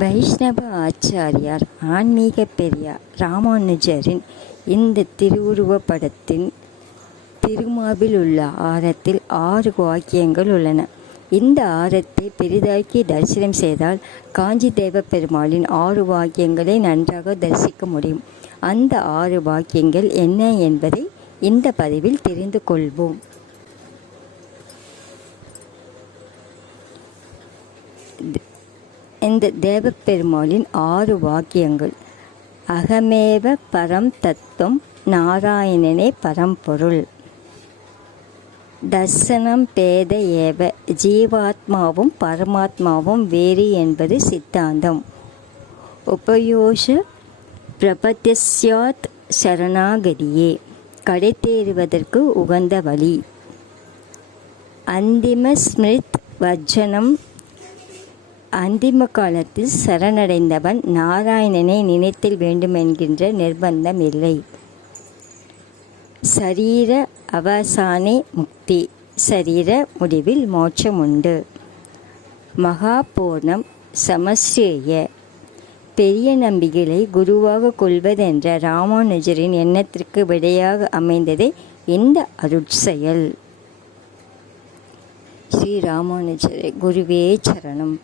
வைஷ்ணவ ஆச்சாரியார் ஆன்மீக பெரியார் ராமானுஜரின் இந்த திருவுருவப் படத்தின் திருமாவில் உள்ள ஆரத்தில் ஆறு வாக்கியங்கள் உள்ளன. இந்த ஆரத்தை பெரிதாக்கி தரிசனம் செய்தால் காஞ்சி தேவ பெருமாளின் ஆறு வாக்கியங்களை நன்றாக தரிசிக்க முடியும். அந்த ஆறு வாக்கியங்கள் என்ன என்பதை இந்த பதிவில் தெரிந்து கொள்வோம். இந்த தேவப்பெருமாளின் ஆறு வாக்கியங்கள். அகமேவ பரம் தத்துவம் நாராயணனே பரம்பொருள். தர்சனம் பேத ஏவ ஜீவாத்மாவும் பரமாத்மாவும் வேறு என்பது சித்தாந்தம். உபயோஷ பிரபத்தியாத் சரணாகதியே கடைத்தேறுவதற்கு உகந்த வழி. அந்திம ஸ்மிருத் வர்ஜனம் அந்திம காலத்தில் சரணடைந்தவன் நாராயணனை நினைத்தில் வேண்டுமென்கின்ற நிர்பந்தம் இல்லை. சரீர அவசானே முக்தி சரீர முடிவில் மோட்சம் உண்டு மகாபூர்ணம் சமஸ்ரேய. பெரிய நம்பிகளை குருவாக கொள்வதென்ற ராமானுஜரின் எண்ணத்திற்கு விடையாக அமைந்ததே இந்த அருட்செயல். ஸ்ரீ ராமானுஜரை குருவே சரணம்.